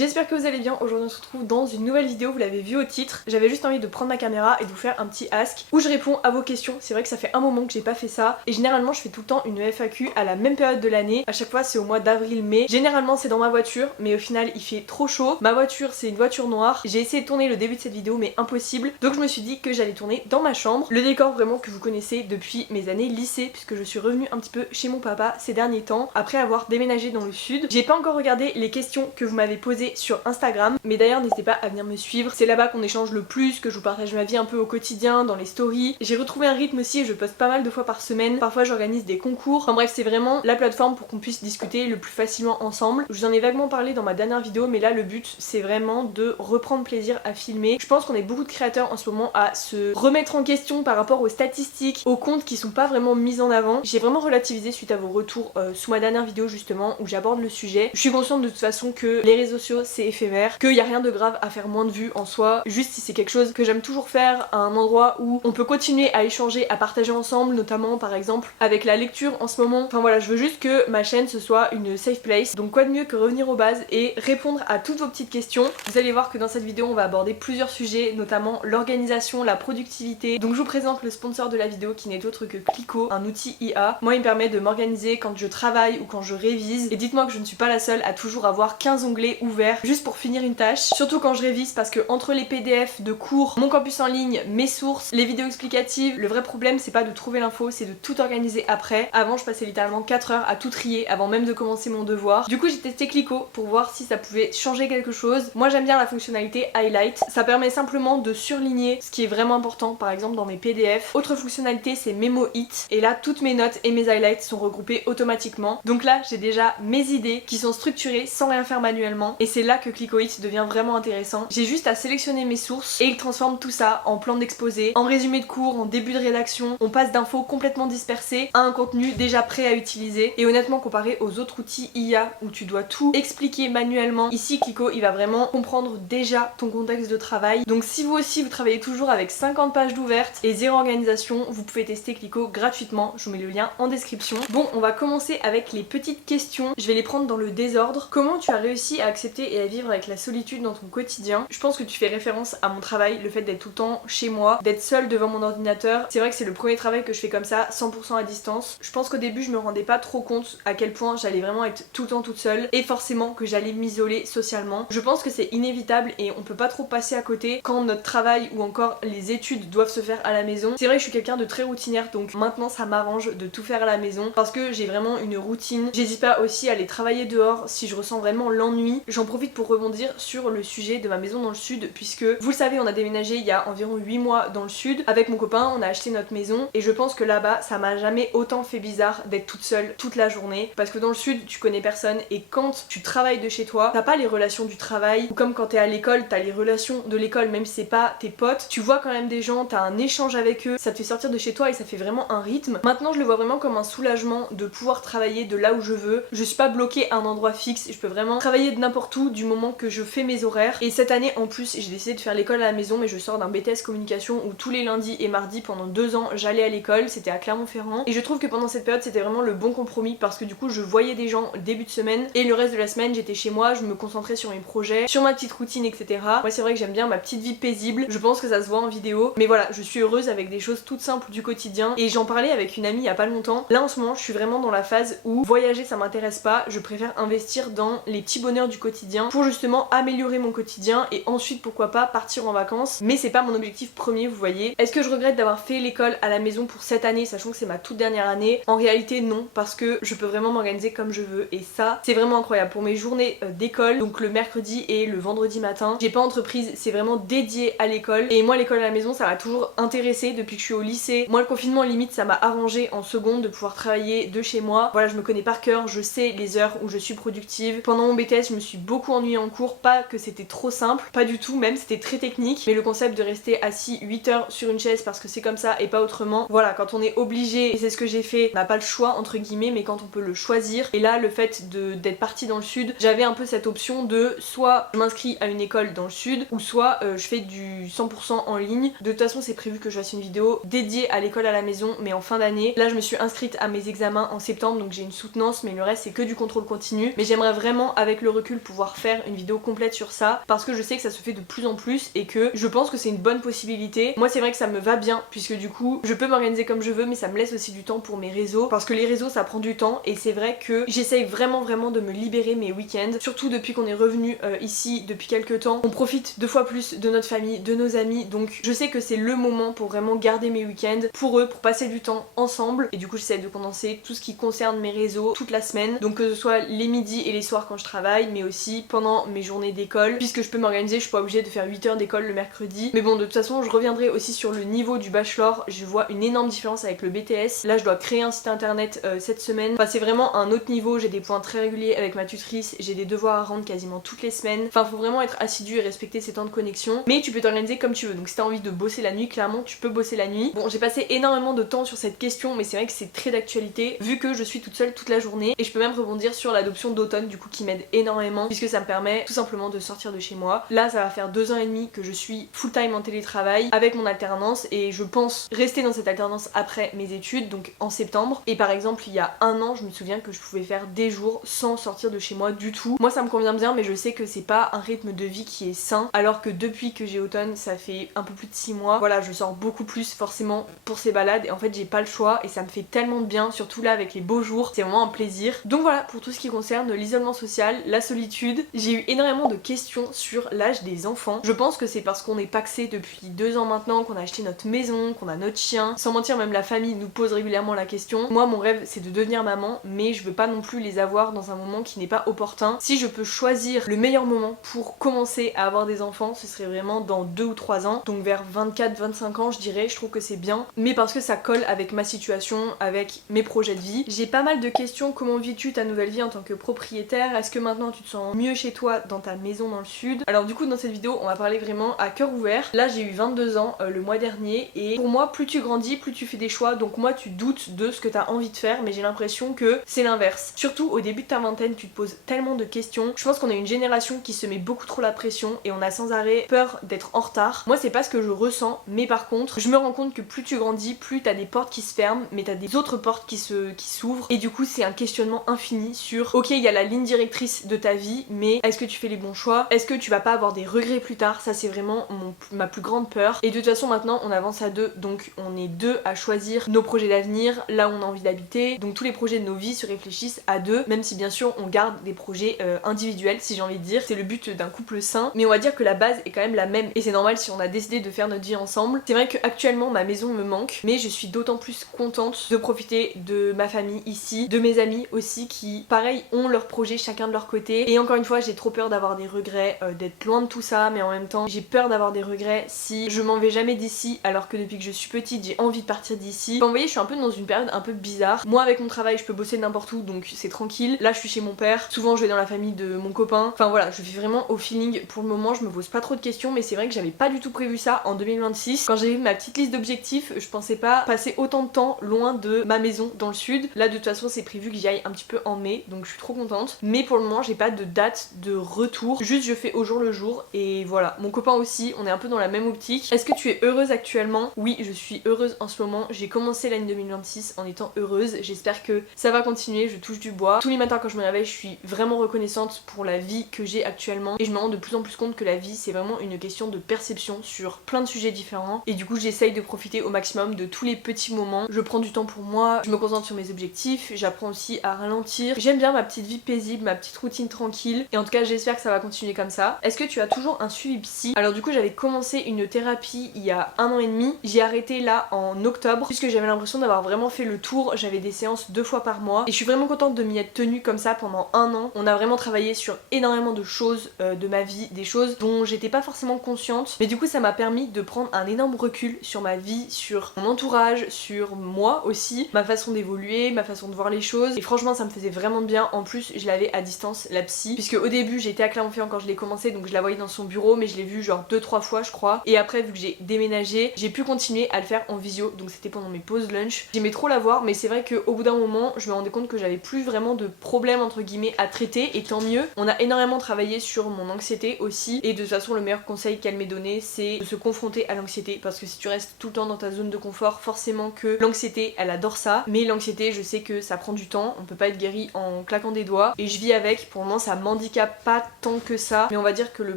J'espère que vous allez bien. Aujourd'hui on se retrouve dans une nouvelle vidéo, vous l'avez vu au titre. J'avais juste envie de prendre ma caméra et de vous faire un petit ask où je réponds à vos questions. C'est vrai que ça fait un moment que j'ai pas fait ça et généralement je fais tout le temps une FAQ à la même période de l'année. À chaque fois c'est au mois d'avril-mai. Généralement c'est dans ma voiture mais au final il fait trop chaud. Ma voiture c'est une voiture noire. J'ai essayé de tourner le début de cette vidéo mais impossible. Donc je me suis dit que j'allais tourner dans ma chambre. Le décor vraiment que vous connaissez depuis mes années lycée puisque je suis revenue un petit peu chez mon papa ces derniers temps après avoir déménagé dans le sud. J'ai pas encore regardé les questions que vous m'avez posées sur Instagram mais d'ailleurs n'hésitez pas à venir me suivre. C'est là-bas qu'on échange le plus, que je vous partage ma vie un peu au quotidien, dans les stories. J'ai retrouvé un rythme aussi et je poste pas mal de fois par semaine. Parfois j'organise des concours. Enfin bref c'est vraiment la plateforme pour qu'on puisse discuter le plus facilement ensemble. Je vous en ai vaguement parlé dans ma dernière vidéo mais là le but c'est vraiment de reprendre plaisir à filmer. Je pense qu'on est beaucoup de créateurs en ce moment à se remettre en question par rapport aux statistiques, aux comptes qui sont pas vraiment mis en avant. J'ai vraiment relativisé suite à vos retours sous ma dernière vidéo justement où j'aborde le sujet. Je suis consciente de toute façon que les réseaux sociaux c'est éphémère, qu'il y a rien de grave à faire moins de vues en soi, juste si c'est quelque chose que j'aime toujours faire à un endroit où on peut continuer à échanger, à partager ensemble, notamment par exemple avec la lecture en ce moment. Enfin voilà, je veux juste que ma chaîne ce soit une safe place, donc quoi de mieux que revenir aux bases et répondre à toutes vos petites questions. Vous allez voir que dans cette vidéo on va aborder plusieurs sujets, notamment l'organisation, la productivité. Donc je vous présente le sponsor de la vidéo qui n'est autre que Clico, un outil IA. Moi il me permet de m'organiser quand je travaille ou quand je révise et dites-moi que je ne suis pas la seule à toujours avoir 15 onglets ouverts juste pour finir une tâche, surtout quand je révise parce que entre les PDF de cours, mon campus en ligne, mes sources, les vidéos explicatives, le vrai problème c'est pas de trouver l'info, c'est de tout organiser après. Avant je passais littéralement 4 heures à tout trier avant même de commencer mon devoir. Du coup j'ai testé Clico pour voir si ça pouvait changer quelque chose. Moi j'aime bien la fonctionnalité highlight, ça permet simplement de surligner ce qui est vraiment important par exemple dans mes PDF. Autre fonctionnalité c'est Memo It et là toutes mes notes et mes highlights sont regroupées automatiquement. Donc là j'ai déjà mes idées qui sont structurées sans rien faire manuellement et c'est là que Clico It devient vraiment intéressant. J'ai juste à sélectionner mes sources et il transforme tout ça en plan d'exposé, en résumé de cours, en début de rédaction. On passe d'infos complètement dispersées à un contenu déjà prêt à utiliser et honnêtement comparé aux autres outils IA où tu dois tout expliquer manuellement, ici Clico il va vraiment comprendre déjà ton contexte de travail. Donc si vous aussi vous travaillez toujours avec 50 pages d'ouvertes et zéro organisation, vous pouvez tester Clico gratuitement, je vous mets le lien en description. Bon, on va commencer avec les petites questions, je vais les prendre dans le désordre. Comment tu as réussi à accepter et à vivre avec la solitude dans ton quotidien? Je pense que tu fais référence à mon travail, le fait d'être tout le temps chez moi, d'être seule devant mon ordinateur. C'est vrai que c'est le premier travail que je fais comme ça, 100% à distance. Je pense qu'au début je me rendais pas trop compte à quel point j'allais vraiment être tout le temps toute seule et forcément que j'allais m'isoler socialement. Je pense que c'est inévitable et on peut pas trop passer à côté quand notre travail ou encore les études doivent se faire à la maison. C'est vrai que je suis quelqu'un de très routinière donc maintenant ça m'arrange de tout faire à la maison parce que j'ai vraiment une routine. J'hésite pas aussi à aller travailler dehors si je ressens vraiment l'ennui. J'en profite pour rebondir sur le sujet de ma maison dans le sud puisque vous le savez on a déménagé il y a environ 8 mois dans le sud. Avec mon copain on a acheté notre maison et je pense que là-bas ça m'a jamais autant fait bizarre d'être toute seule toute la journée parce que dans le sud tu connais personne et quand tu travailles de chez toi t'as pas les relations du travail ou comme quand t'es à l'école t'as les relations de l'école même si c'est pas tes potes, tu vois quand même des gens, t'as un échange avec eux, ça te fait sortir de chez toi et ça fait vraiment un rythme. Maintenant je le vois vraiment comme un soulagement de pouvoir travailler de là où je veux, je suis pas bloquée à un endroit fixe, je peux vraiment travailler de n'importe où du moment que je fais mes horaires. Et cette année en plus j'ai décidé de faire l'école à la maison mais je sors d'un BTS communication où tous les lundis et mardis pendant 2 ans j'allais à l'école, c'était à Clermont-Ferrand et je trouve que pendant cette période c'était vraiment le bon compromis parce que du coup je voyais des gens le début de semaine et le reste de la semaine j'étais chez moi, je me concentrais sur mes projets, sur ma petite routine etc. Moi c'est vrai que j'aime bien ma petite vie paisible, je pense que ça se voit en vidéo mais voilà je suis heureuse avec des choses toutes simples du quotidien et j'en parlais avec une amie il y a pas longtemps. Là en ce moment je suis vraiment dans la phase où voyager ça m'intéresse pas, je préfère investir dans les petits bonheurs du quotidien pour justement améliorer mon quotidien et ensuite pourquoi pas partir en vacances mais c'est pas mon objectif premier vous voyez. Est-ce que je regrette d'avoir fait l'école à la maison pour cette année sachant que c'est ma toute dernière année? En réalité non parce que je peux vraiment m'organiser comme je veux et ça c'est vraiment incroyable. Pour mes journées d'école donc le mercredi et le vendredi matin j'ai pas entreprise, c'est vraiment dédié à l'école et moi l'école à la maison ça m'a toujours intéressée depuis que je suis au lycée. Moi le confinement limite ça m'a arrangé en seconde de pouvoir travailler de chez moi. Voilà je me connais par cœur, je sais les heures où je suis productive. Pendant mon BTS je me suis beaucoup ennuyée en cours, pas que c'était trop simple, pas du tout même c'était très technique mais le concept de rester assis 8 heures sur une chaise parce que c'est comme ça et pas autrement. Voilà quand on est obligé et c'est ce que j'ai fait, on n'a pas le choix entre guillemets mais quand on peut le choisir et là le fait d'être partie dans le sud j'avais un peu cette option de soit je m'inscris à une école dans le sud ou soit je fais du 100% en ligne. De toute façon c'est prévu que je fasse une vidéo dédiée à l'école à la maison mais en fin d'année. Là je me suis inscrite à mes examens en septembre donc j'ai une soutenance mais le reste c'est que du contrôle continu mais j'aimerais vraiment avec le recul pouvoir pouvoir faire une vidéo complète sur ça parce que je sais que ça se fait de plus en plus et que je pense que c'est une bonne possibilité. Moi c'est vrai que ça me va bien puisque du coup je peux m'organiser comme je veux mais ça me laisse aussi du temps pour mes réseaux parce que les réseaux ça prend du temps et c'est vrai que j'essaye vraiment de me libérer mes week-ends, surtout depuis qu'on est revenu ici depuis quelques temps. On profite 2 fois plus de notre famille, de nos amis, donc je sais que c'est le moment pour vraiment garder mes week-ends pour eux, pour passer du temps ensemble et du coup j'essaie de condenser tout ce qui concerne mes réseaux toute la semaine, donc que ce soit les midis et les soirs quand je travaille mais aussi pendant mes journées d'école puisque je peux m'organiser, je suis pas obligée de faire 8 heures d'école le mercredi, mais bon de toute façon je reviendrai aussi sur le niveau du bachelor, je vois une énorme différence avec le BTS, là je dois créer un site internet cette semaine, enfin c'est vraiment un autre niveau, j'ai des points très réguliers avec ma tutrice, j'ai des devoirs à rendre quasiment toutes les semaines, enfin faut vraiment être assidu et respecter ses temps de connexion, mais tu peux t'organiser comme tu veux, donc si t'as envie de bosser la nuit, clairement tu peux bosser la nuit. Bon j'ai passé énormément de temps sur cette question mais c'est vrai que c'est très d'actualité vu que je suis toute seule toute la journée et je peux même rebondir sur l'adoption d'automne du coup qui m'aide énormément puisque ça me permet tout simplement de sortir de chez moi. Là ça va faire 2 ans et demi que je suis full time en télétravail avec mon alternance et je pense rester dans cette alternance après mes études, donc en septembre, et par exemple il y a 1 an je me souviens que je pouvais faire des jours sans sortir de chez moi du tout. Moi ça me convient bien mais je sais que c'est pas un rythme de vie qui est sain alors que depuis que j'ai automne ça fait un peu plus de 6 mois, voilà je sors beaucoup plus forcément pour ces balades et en fait j'ai pas le choix et ça me fait tellement de bien, surtout là avec les beaux jours, c'est vraiment un plaisir. Donc voilà pour tout ce qui concerne l'isolement social, la solitude. J'ai eu énormément de questions sur l'âge des enfants. Je pense que c'est parce qu'on est paxé depuis 2 ans maintenant, qu'on a acheté notre maison, qu'on a notre chien. Sans mentir même la famille nous pose régulièrement la question. Moi mon rêve c'est de devenir maman mais je veux pas non plus les avoir dans un moment qui n'est pas opportun. Si je peux choisir le meilleur moment pour commencer à avoir des enfants ce serait vraiment dans 2 ou 3 ans, donc vers 24-25 ans je dirais, je trouve que c'est bien, mais parce que ça colle avec ma situation, avec mes projets de vie. J'ai pas mal de questions, comment vis-tu ta nouvelle vie en tant que propriétaire, est-ce que maintenant tu te sens mieux chez toi dans ta maison dans le sud. Alors du coup dans cette vidéo on va parler vraiment à cœur ouvert. Là j'ai eu 22 ans le mois dernier et pour moi plus tu grandis plus tu fais des choix, donc moi tu doutes de ce que t'as envie de faire mais j'ai l'impression que c'est l'inverse. Surtout au début de ta vingtaine tu te poses tellement de questions. Je pense qu'on est une génération qui se met beaucoup trop la pression et on a sans arrêt peur d'être en retard. Moi c'est pas ce que je ressens mais par contre je me rends compte que plus tu grandis plus t'as des portes qui se ferment mais t'as des autres portes qui s'ouvrent et du coup c'est un questionnement infini sur ok il y a la ligne directrice de ta vie mais est-ce que tu fais les bons choix, est-ce que tu vas pas avoir des regrets plus tard, ça c'est vraiment ma plus grande peur. Et de toute façon maintenant on avance à 2 donc on est 2 à choisir nos projets d'avenir, là où on a envie d'habiter, donc tous les projets de nos vies se réfléchissent à 2, même si bien sûr on garde des projets individuels si j'ai envie de dire, c'est le but d'un couple sain mais on va dire que la base est quand même la même et c'est normal si on a décidé de faire notre vie ensemble. C'est vrai que actuellement ma maison me manque mais je suis d'autant plus contente de profiter de ma famille ici, de mes amis aussi qui pareil ont leurs projets chacun de leur côté et encore une fois j'ai trop peur d'avoir des regrets, d'être loin de tout ça mais en même temps j'ai peur d'avoir des regrets si je m'en vais jamais d'ici alors que depuis que je suis petite j'ai envie de partir d'ici. Enfin, vous voyez je suis un peu dans une période un peu bizarre. Moi avec mon travail je peux bosser n'importe où donc c'est tranquille. Là je suis chez mon père, souvent je vais dans la famille de mon copain. Enfin voilà je fais vraiment au feeling pour le moment, je me pose pas trop de questions mais c'est vrai que j'avais pas du tout prévu ça en 2026. Quand j'ai vu ma petite liste d'objectifs je pensais pas passer autant de temps loin de ma maison dans le sud. Là de toute façon c'est prévu que j'y aille un petit peu en mai donc je suis trop contente mais pour le moment j'ai pas de date de retour, juste je fais au jour le jour et voilà. Mon copain aussi, on est un peu dans la même optique. Est-ce que tu es heureuse actuellement? Oui je suis heureuse en ce moment, j'ai commencé l'année 2026 en étant heureuse, j'espère que ça va continuer, je touche du bois. Tous les matins quand je me réveille je suis vraiment reconnaissante pour la vie que j'ai actuellement et je me rends de plus en plus compte que la vie c'est vraiment une question de perception sur plein de sujets différents et du coup j'essaye de profiter au maximum de tous les petits moments. Je prends du temps pour moi, je me concentre sur mes objectifs, j'apprends aussi à ralentir. J'aime bien ma petite vie paisible, ma petite routine tranquille et en tout cas j'espère que ça va continuer comme ça. Est-ce que tu as toujours un suivi psy? Alors du coup j'avais commencé une thérapie il y a 1 an et demi, j'ai arrêté là en octobre puisque j'avais l'impression d'avoir vraiment fait le tour, j'avais des séances 2 fois par mois et je suis vraiment contente de m'y être tenue comme ça pendant 1 an. On a vraiment travaillé sur énormément de choses de ma vie, des choses dont j'étais pas forcément consciente mais du coup ça m'a permis de prendre un énorme recul sur ma vie, sur mon entourage, sur moi aussi, ma façon d'évoluer, ma façon de voir les choses et franchement ça me faisait vraiment de bien. En plus je l'avais à distance la psy puisque au début j'étais à Clermont-Ferrand quand je l'ai commencé donc je la voyais dans son bureau mais je l'ai vue genre 2-3 fois je crois et après vu que j'ai déménagé j'ai pu continuer à le faire en visio donc c'était pendant mes pauses lunch. J'aimais trop la voir mais c'est vrai qu'au bout d'un moment je me rendais compte que j'avais plus vraiment de problèmes entre guillemets à traiter et tant mieux. On a énormément travaillé sur mon anxiété aussi et de toute façon le meilleur conseil qu'elle m'ait donné c'est de se confronter à l'anxiété parce que si tu restes tout le temps dans ta zone de confort forcément que l'anxiété elle adore ça mais l'anxiété je sais que ça prend du temps, on peut pas être guéri en claquant des doigts et je vis avec, pour le moment ça m'handicape pas tant que ça, mais on va dire que le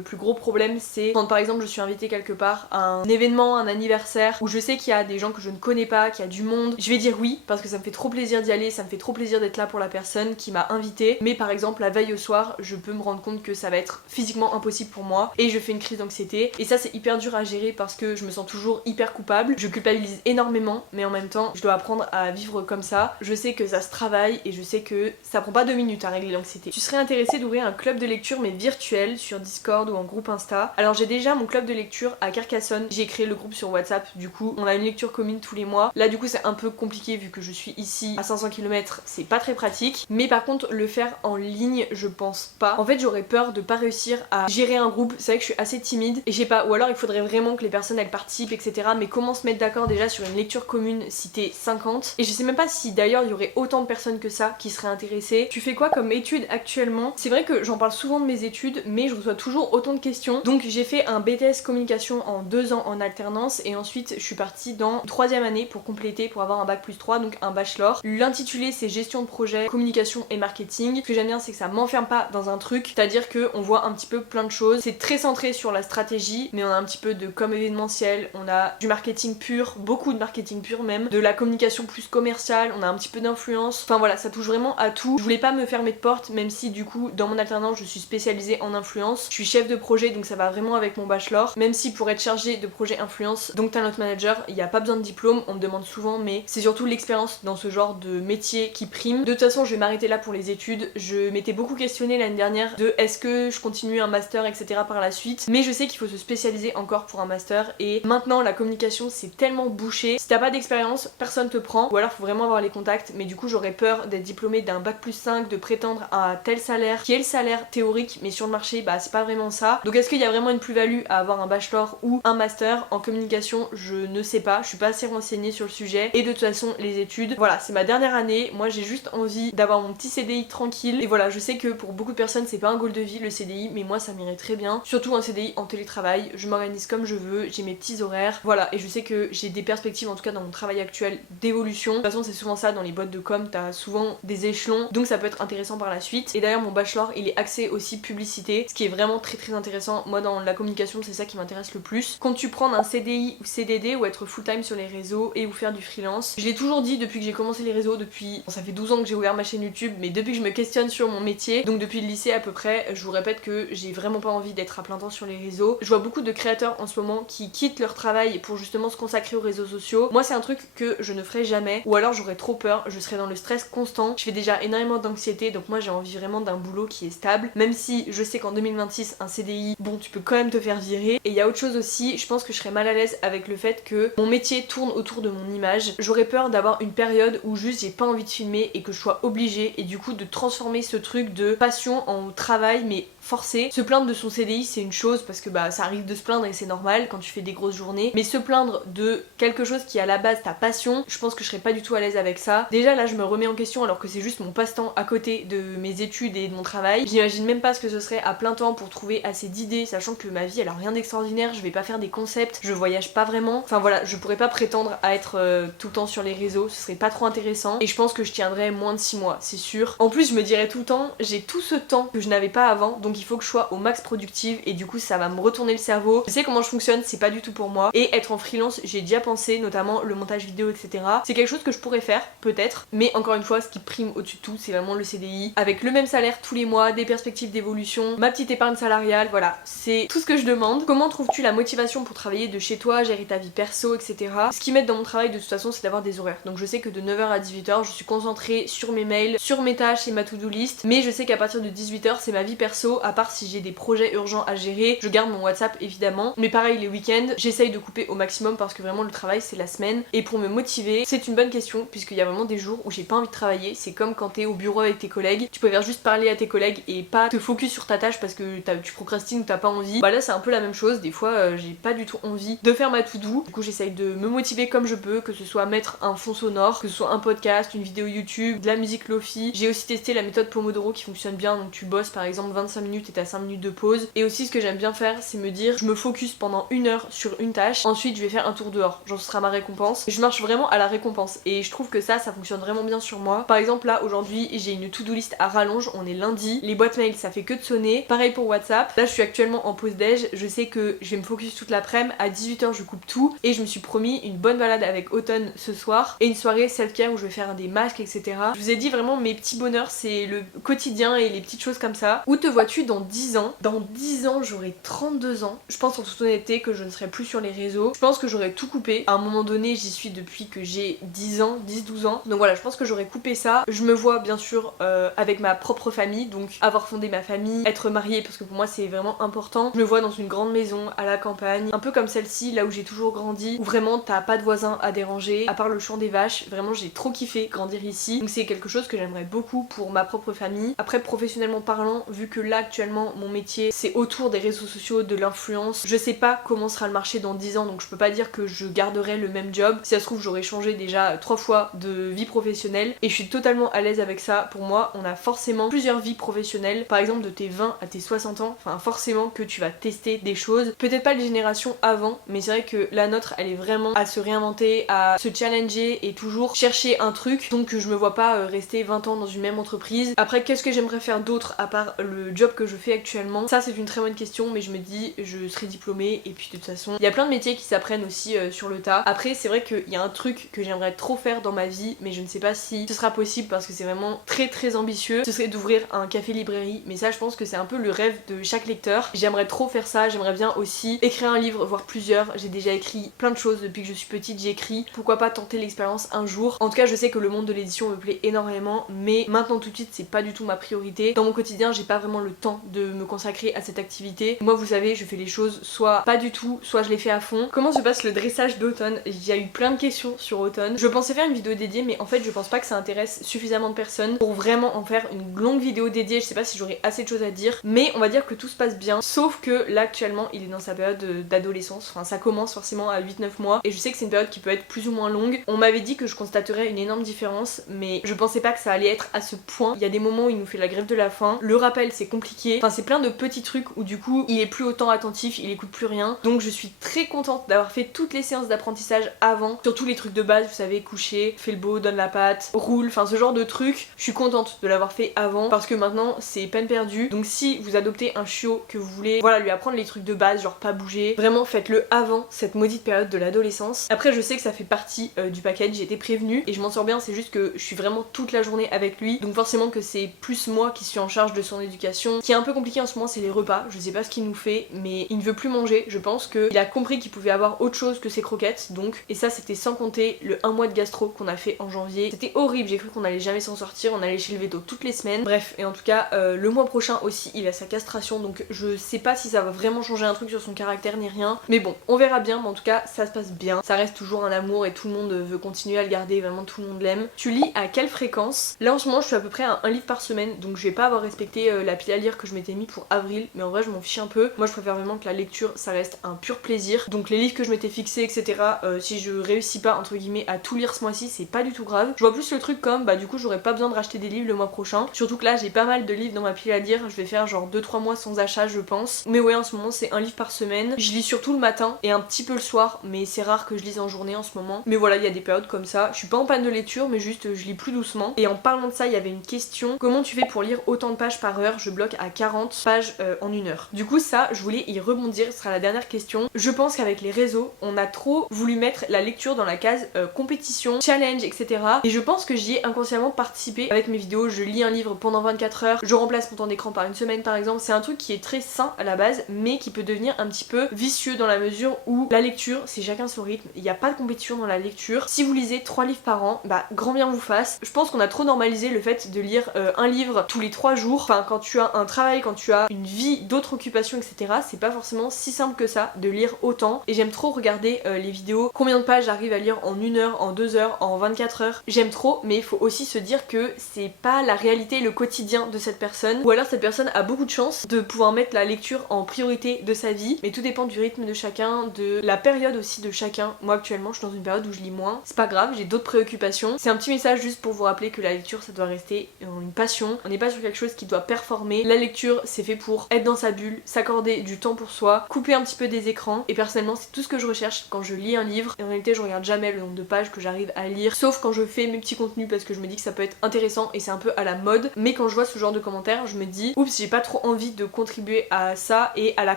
plus gros problème c'est quand par exemple je suis invitée quelque part à un événement, un anniversaire où je sais qu'il y a des gens que je ne connais pas, qu'il y a du monde, je vais dire oui parce que ça me fait trop plaisir d'y aller, ça me fait trop plaisir d'être là pour la personne qui m'a invitée, mais par exemple la veille au soir je peux me rendre compte que ça va être physiquement impossible pour moi et je fais une crise d'anxiété et ça c'est hyper dur à gérer parce que je me sens toujours hyper coupable, je culpabilise énormément mais en même temps je dois apprendre à vivre comme ça, je sais que ça se travaille et je sais que ça prend pas 2 minutes à régler l'anxiété. Tu serais intéressé d'ouvrir un club de lecture mais virtuel sur Discord ou en groupe Insta? Alors j'ai déjà mon club de lecture à Carcassonne, j'ai créé le groupe sur WhatsApp, du coup on a une lecture commune tous les mois. Là du coup c'est un peu compliqué vu que je suis ici à 500 km, c'est pas très pratique, mais par contre le faire en ligne je pense pas. En fait j'aurais peur de pas réussir à gérer un groupe, c'est vrai que je suis assez timide et je sais pas, ou alors il faudrait vraiment que les personnes elles participent etc, mais comment se mettre d'accord déjà sur une lecture commune si t'es 50? Et je sais même pas si d'ailleurs il y aurait autant de personnes que ça qui seraient intéressées. Tu fais quoi comme études actuellement? C'est vrai que j'en parle souvent de mes études mais je reçois toujours autant de questions, donc j'ai fait un BTS communication en 2 ans en alternance et ensuite je suis partie dans 3ème année pour compléter, pour avoir un bac+3, donc un bachelor. L'intitulé c'est gestion de projet, communication et marketing. Ce que j'aime bien c'est que ça m'enferme pas dans un truc, c'est-à-dire qu'on voit un petit peu plein de choses, c'est très centré sur la stratégie mais on a un petit peu de com événementiel, on a du marketing pur, beaucoup de marketing pur même, de la communication plus commerciale, on a un petit peu d'influence, enfin voilà ça touche vraiment à tout. Je voulais pas me fermer de porte même si du coup dans mon alternance je suis spécialisée en influence, je suis chef de projet donc ça va vraiment avec mon bachelor, même si pour être chargée de projet influence donc talent manager il n'y a pas besoin de diplôme, on me demande souvent mais c'est surtout l'expérience dans ce genre de métier qui prime. De toute façon je vais m'arrêter là pour les études, je m'étais beaucoup questionnée l'année dernière de est-ce que je continue un master etc par la suite, mais je sais qu'il faut se spécialiser encore pour un master et maintenant la communication c'est tellement bouché, si t'as pas d'expérience personne te prend ou alors faut vraiment avoir les contacts, mais du coup j'aurais peur d'être diplômée d'un bac+5, de prétendre à tel salaire qui est le salaire théorique mais sur le marché bah c'est pas vraiment ça. Donc est-ce qu'il y a vraiment une plus-value à avoir un bachelor ou un master en communication? Je ne sais pas, je suis pas assez renseignée sur le sujet et de toute façon les études, voilà c'est ma dernière année, moi j'ai juste envie d'avoir mon petit CDI tranquille et voilà je sais que pour beaucoup de personnes c'est pas un goal de vie le CDI mais moi ça m'irait très bien, surtout un CDI en télétravail, je m'organise comme je veux, j'ai mes petits horaires, voilà et je sais que j'ai des perspectives en tout cas dans mon travail actuel d'évolution. De toute façon c'est souvent ça dans les boîtes de com, t'as souvent des échelons donc ça peut être intéressant par la suite. Et d'ailleurs mon bachelor il est axé aussi publicité, ce qui est vraiment très intéressant. Moi dans la communication c'est ça qui m'intéresse le plus. Comptes-tu prendre un CDI ou CDD ou être full time sur les réseaux et ou faire du freelance? Je l'ai toujours dit depuis que j'ai commencé les réseaux, depuis bon, ça fait 12 ans que j'ai ouvert ma chaîne YouTube, mais depuis que je me questionne sur mon métier, donc depuis le lycée à peu près, je vous répète que j'ai vraiment pas envie d'être à plein temps sur les réseaux. Je vois beaucoup de créateurs en ce moment qui quittent leur travail pour justement se consacrer aux réseaux sociaux. Moi c'est un truc que je ne ferai jamais, ou alors j'aurais trop peur, je serais dans le stress constant, je fais déjà énormément d'anxiété, donc moi j'ai envie vraiment d'un boulot qui est stable, même si je sais qu'en 2026 un CDI, bon tu peux quand même te faire virer. Et il y a autre chose aussi, je pense que je serais mal à l'aise avec le fait que mon métier tourne autour de mon image. J'aurais peur d'avoir une période où juste j'ai pas envie de filmer et que je sois obligée, et du coup de transformer ce truc de passion en travail mais forcé. Se plaindre de son CDI c'est une chose parce que bah ça arrive de se plaindre et c'est normal quand tu fais des grosses journées, mais se plaindre de quelque chose qui est à la base ta passion, je pense que je serais pas du tout à l'aise avec ça. Déjà là je me remets en question alors que c'est juste mon passe-temps à côté de mes études et de mon travail. J'imagine même pas ce que ce serait à plein temps pour trouver assez d'idées, sachant que ma vie elle a rien d'extraordinaire, je vais pas faire des concepts, je voyage pas vraiment, enfin voilà, je pourrais pas prétendre à être tout le temps sur les réseaux, ce serait pas trop intéressant et je pense que je tiendrais moins de 6 mois, c'est sûr. En plus je me dirais tout le temps, j'ai tout ce temps que je n'avais pas avant, donc il faut que je sois au max productive et du coup ça va me retourner le cerveau. Je sais comment je fonctionne, c'est pas du tout pour moi. Et être en freelance, j'ai déjà pensé, notamment le montage vidéo etc. C'est quelque chose que je pourrais faire, peut-être, mais encore une fois ce qui prime au-dessus de tout c'est vraiment le CDI, avec le même salaire tous les mois, des perspectives d'évolution, ma petite épargne salariale, voilà, c'est tout ce que je demande. Comment trouves-tu la motivation pour travailler de chez toi, gérer ta vie perso etc. Ce qui m'aide dans mon travail de toute façon c'est d'avoir des horaires, donc je sais que de 9h à 18h je suis concentrée sur mes mails, sur mes tâches et ma to-do list, mais je sais qu'à partir de 18h c'est ma vie perso, à part si j'ai des projets urgents à gérer, je garde mon WhatsApp évidemment, mais pareil les week-ends, j'essaye de couper au maximum parce que vraiment le travail c'est la semaine. Et pour me motiver, c'est une bonne question puisqu'il y a vraiment des jours où j'ai pas envie de travailler, c'est comme quand t'es au bureau avec tes collègues, tu préfères juste parler à tes collègues et pas te focus sur ta tâche parce que tu procrastines ou t'as pas envie. Bah là c'est un peu la même chose, des fois j'ai pas du tout envie de faire ma to-do, du coup j'essaye de me motiver comme je peux, que ce soit mettre un fond sonore, que ce soit un podcast, une vidéo YouTube, de la musique lofi. J'ai aussi testé la méthode Pomodoro qui fonctionne bien, donc tu bosses par exemple 25 minutes et t'as 5 minutes de pause. Et aussi ce que j'aime bien faire c'est me dire je me focus pendant 1 heure sur une tâche, ensuite je vais faire un tour dehors, genre ce sera ma récompense. Je marche vraiment à la récompense et je trouve que ça fonctionne vraiment bien sur moi. Par exemple là aujourd'hui j'ai une to-do list à rallonge, on est lundi, les boîtes mail ça fait que de sonner, pareil pour WhatsApp. Là je suis actuellement en pause déj, je sais que je vais me focus toute l'après-midi, à 18h je coupe tout et je me suis promis une bonne balade avec Automne ce soir et une soirée self-care où je vais faire des masques etc. Je vous ai dit vraiment mes petits bonheurs c'est le quotidien et les petites choses comme ça. Où te vois-tu dans 10 ans? Dans 10 ans j'aurai 32 ans. Je pense en toute honnêteté que je ne serai plus sur les réseaux. Je pense que j'aurais tout coupé. À un moment donné j'y suis depuis que j'ai 10 ans, 10-12 ans. Donc voilà je pense que j'aurais coupé ça. Je me vois bien sûr avec ma propre famille, donc avoir fondé ma famille, être mariée parce que pour moi c'est vraiment important. Je me vois dans une grande maison à la campagne, un peu comme celle-ci là où j'ai toujours grandi, où vraiment t'as pas de voisins à déranger, à part le chant des vaches. Vraiment j'ai trop kiffé grandir ici. Donc c'est quelque chose que j'aimerais beaucoup pour ma propre famille. Après professionnellement parlant, vu que là actuellement mon métier c'est autour des réseaux sociaux, de l'influence, je sais pas comment sera le marché dans 10 ans donc je peux pas dire que je garderai le même job. Si ça se trouve j'aurais changé déjà 3 fois de vie professionnelle et je suis totalement à l'aise avec ça. Pour moi on a forcément plusieurs vies professionnelles, par exemple de tes 20 à tes 60 ans, enfin forcément que tu vas tester des choses, peut-être pas les générations avant mais c'est vrai que la nôtre elle est vraiment à se réinventer, à se challenger et toujours chercher un truc, donc je me vois pas rester 20 ans dans une même entreprise. Après qu'est-ce que j'aimerais faire d'autre à part le job que je fais actuellement, ça c'est une très bonne question mais je me dis je serai diplômée et puis de toute façon il y a plein de métiers qui s'apprennent aussi sur le tas. Après c'est vrai qu'il y a un truc que j'aimerais trop faire dans ma vie mais je ne sais pas si ce sera possible parce que c'est vraiment très ambitieux, ce serait d'ouvrir un café librairie, mais ça je pense que c'est un peu le rêve de chaque lecteur. J'aimerais trop faire ça, j'aimerais bien aussi écrire un livre, voire plusieurs. J'ai déjà écrit plein de choses depuis que je suis petite, j'écris, pourquoi pas tenter l'expérience un jour. En tout cas je sais que le monde de l'édition me plaît énormément mais maintenant tout de suite c'est pas du tout ma priorité. Dans mon quotidien j'ai pas vraiment le temps de me consacrer à cette activité. Moi vous savez je fais les choses soit pas du tout, soit je les fais à fond. Comment se passe le dressage d'Automne? Il y a eu plein de questions sur Automne. Je pensais faire une vidéo dédiée mais en fait je pense pas que ça intéresse suffisamment de personnes pour vraiment en faire une longue vidéo dédiée. Je sais pas si j'aurai assez de choses à dire mais on va dire que tout se passe bien, sauf que là actuellement il est dans sa période d'adolescence, enfin ça commence forcément à 8-9 mois et je sais que c'est une période qui peut être plus ou moins longue. On m'avait dit que je constaterais une énorme différence mais je pensais pas que ça allait être à ce point. Il y a des moments où il nous fait la grève de la faim, le rappel c'est compliqué, enfin c'est plein de petits trucs où du coup il est plus autant attentif, il écoute plus rien. Donc je suis très contente d'avoir fait toutes les séances d'apprentissage avant, surtout les trucs de base, vous savez, coucher, fais le beau, donne la patte, roule, enfin ce genre de trucs. Je suis contente de l'avoir fait avant parce que maintenant c'est peine perdue. Donc si vous adoptez un chiot que vous voulez voilà lui apprendre les trucs de base, genre pas bouger, vraiment faites-le avant cette maudite période de l'adolescence. Après je sais que ça fait partie du package, j'ai été prévenue et je m'en sors bien, c'est juste que je suis vraiment toute la journée avec lui, donc forcément que c'est plus moi qui suis en charge de son éducation. Ce qui est un peu compliqué en ce moment c'est les repas, je sais pas ce qu'il nous fait mais il ne veut plus manger. Je pense qu'il a compris qu'il pouvait avoir autre chose que ses croquettes donc, et ça c'était sans compter le 1 mois de gastro qu'on a fait en janvier. C'était horrible, j'ai cru qu'on allait jamais s'en sortir, on allait chez le veto toutes les semaines. Bref, et en tout cas le mois prochain aussi il a sa castration donc je sais pas si ça va vraiment changer un truc sur son caractère ni rien, mais bon on verra bien. Mais en tout cas ça se passe bien, ça reste toujours un amour et tout le monde veut continuer à le garder, vraiment tout le monde l'aime. Tu lis à quelle fréquence? Là en ce moment je suis à peu près à un livre par semaine donc je vais pas avoir respecté la pile à lire que je m'étais mis pour avril, mais en vrai je m'en fiche un peu. Moi je préfère vraiment que la lecture ça reste un pur plaisir, donc les livres que je m'étais fixé etc, si je réussis pas entre guillemets à tout lire ce mois-ci c'est pas du tout grave. Je vois plus le truc comme bah du coup j'aurais pas besoin de racheter des livres le mois prochain, surtout que là j'ai pas mal de livres dans ma pile à lire, je vais faire genre 2-3 mois sans achat je pense. Mais ouais en ce moment c'est un livre par semaine, je lis surtout le matin et un petit peu le soir mais c'est rare que je lise en journée en ce moment. Mais voilà il y a des périodes comme ça, je suis pas en panne de lecture mais juste je lis plus doucement. Et en parlant de ça il y avait une question, comment tu fais pour lire autant de pages par heure? Je bloque à 40 pages en 1 heure. Du coup ça je voulais y rebondir, ce sera la dernière question. Je pense qu'avec les réseaux on a trop voulu mettre la lecture dans la case compétition, challenge etc. Et je pense que j'y ai inconsciemment participé avec mes vidéos, je lis un livre pendant 24 heures, je remplace mon temps d'écran par une semaine par exemple. C'est un truc qui est très sain à la base mais qui peut devenir un petit peu vicieux dans la mesure où la lecture c'est chacun son rythme, il n'y a pas de compétition dans la lecture. Si vous lisez 3 livres par an, bah grand bien vous fasse. Je pense qu'on a trop normalisé le fait de lire un livre tous les 3 jours. Enfin quand tu as un travail, quand tu as une vie, d'autres occupations etc, c'est pas forcément si simple que ça de lire autant. Et j'aime trop regarder les vidéos, combien de pages j'arrive à lire en 1 heure, en 2 heures, en 24 heures. J'aime trop, mais il faut aussi se dire que c'est pas la réalité, le quotidien de cette personne. Ou alors cette personne a beaucoup de chance de pouvoir mettre la lecture en priorité de sa vie, mais tout dépend du rythme de chacun, de la période aussi de chacun. Moi actuellement je suis dans une période où je lis moins, c'est pas grave, j'ai d'autres préoccupations. C'est un petit message juste pour vous rappeler que la lecture ça doit rester une passion, on n'est pas sur quelque chose qui doit performer. La lecture c'est fait pour être dans sa bulle, s'accorder du temps pour soi, couper un petit peu des écrans, et personnellement c'est tout ce que je recherche quand je lis un livre. Et en réalité je regarde jamais le nombre de pages que j'arrive à lire, sauf quand je fais mes petits contenus parce que je me dis que ça peut être intéressant et c'est un peu à la mode. Mais quand je vois ce genre de commentaires, je me dis oups, j'ai pas trop envie de contribuer à ça et à la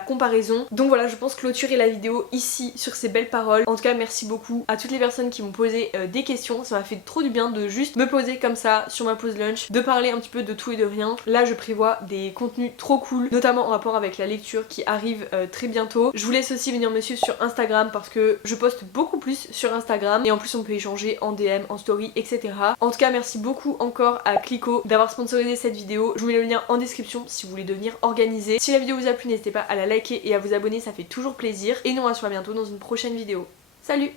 comparaison. Donc voilà, je pense clôturer la vidéo ici sur ces belles paroles. En tout cas, merci beaucoup à toutes les personnes qui m'ont posé des questions. Ça m'a fait trop du bien de juste me poser comme ça sur ma pause lunch, de parler un petit peu de tout et de rien. Là, je prévois des contenus trop cool, notamment en rapport avec la lecture qui arrive très bientôt. Je vous laisse aussi venir me suivre sur Instagram parce que je poste beaucoup plus sur Instagram et en plus on peut échanger en DM, en story, etc. En tout cas, merci beaucoup encore à Clicquot d'avoir sponsorisé cette vidéo. Je vous mets le lien en description si vous voulez devenir organisé. Si la vidéo vous a plu, n'hésitez pas à la liker et à vous abonner, ça fait toujours plaisir. Et nous on se voit bientôt dans une prochaine vidéo. Salut!